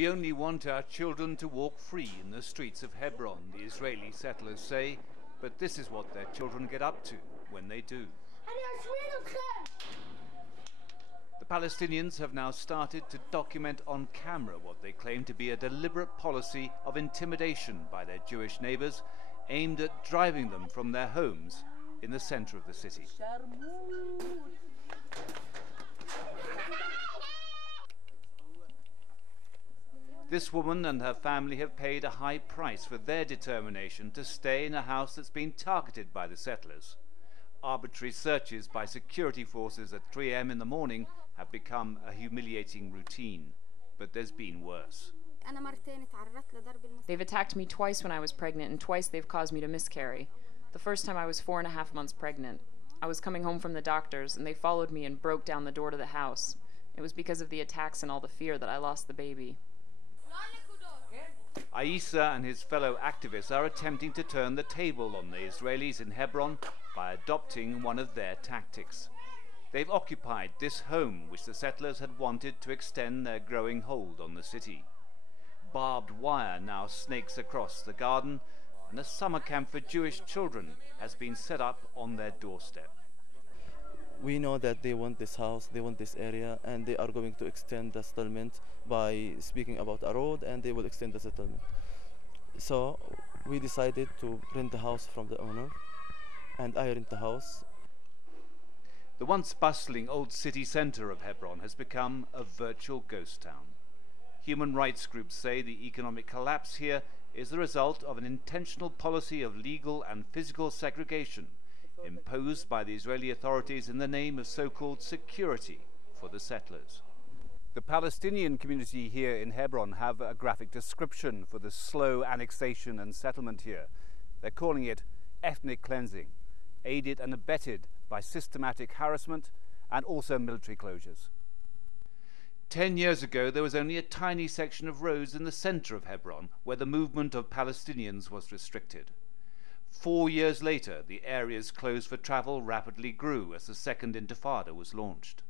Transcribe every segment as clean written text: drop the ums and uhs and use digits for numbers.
We only want our children to walk free in the streets of Hebron, the Israeli settlers say, but this is what their children get up to when they do. The Palestinians have now started to document on camera what they claim to be a deliberate policy of intimidation by their Jewish neighbors, aimed at driving them from their homes in the center of the city. This woman and her family have paid a high price for their determination to stay in a house that's been targeted by the settlers. Arbitrary searches by security forces at 3 a.m. in the morning have become a humiliating routine, but there's been worse. They've attacked me twice when I was pregnant, and twice they've caused me to miscarry. The first time I was 4.5 months pregnant. I was coming home from the doctors, and they followed me and broke down the door to the house. It was because of the attacks and all the fear that I lost the baby. Aissa and his fellow activists are attempting to turn the table on the Israelis in Hebron by adopting one of their tactics. They've occupied this home which the settlers had wanted to extend their growing hold on the city. Barbed wire now snakes across the garden, and a summer camp for Jewish children has been set up on their doorstep. We know that they want this house, they want this area, and they are going to extend the settlement by speaking about a road, and they will extend the settlement. So we decided to rent the house from the owner, and I rent the house. The once bustling old city center of Hebron has become a virtual ghost town. Human rights groups say the economic collapse here is the result of an intentional policy of legal and physical segregation imposed by the Israeli authorities in the name of so-called security for the settlers. The Palestinian community here in Hebron have a graphic description for the slow annexation and settlement here. They're calling it ethnic cleansing, aided and abetted by systematic harassment and also military closures. 10 years ago, there was only a tiny section of roads in the center of Hebron where the movement of Palestinians was restricted. 4 years later, the areas closed for travel rapidly grew as the Second Intifada was launched.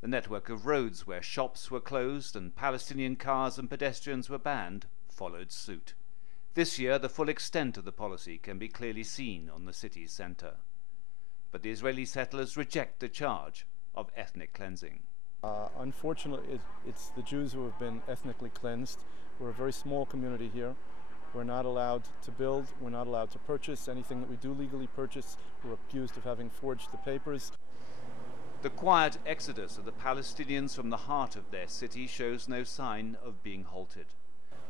The network of roads where shops were closed and Palestinian cars and pedestrians were banned followed suit. This year, the full extent of the policy can be clearly seen on the city's center. But the Israeli settlers reject the charge of ethnic cleansing. Unfortunately, it's the Jews who have been ethnically cleansed. We're a very small community here. We're not allowed to build, we're not allowed to purchase. Anything that we do legally purchase, we're accused of having forged the papers. The quiet exodus of the Palestinians from the heart of their city shows no sign of being halted.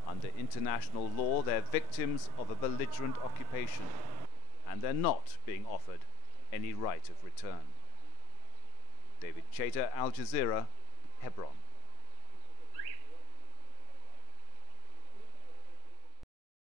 Under international law, they're victims of a belligerent occupation, and they're not being offered any right of return. David Chater, Al Jazeera, Hebron.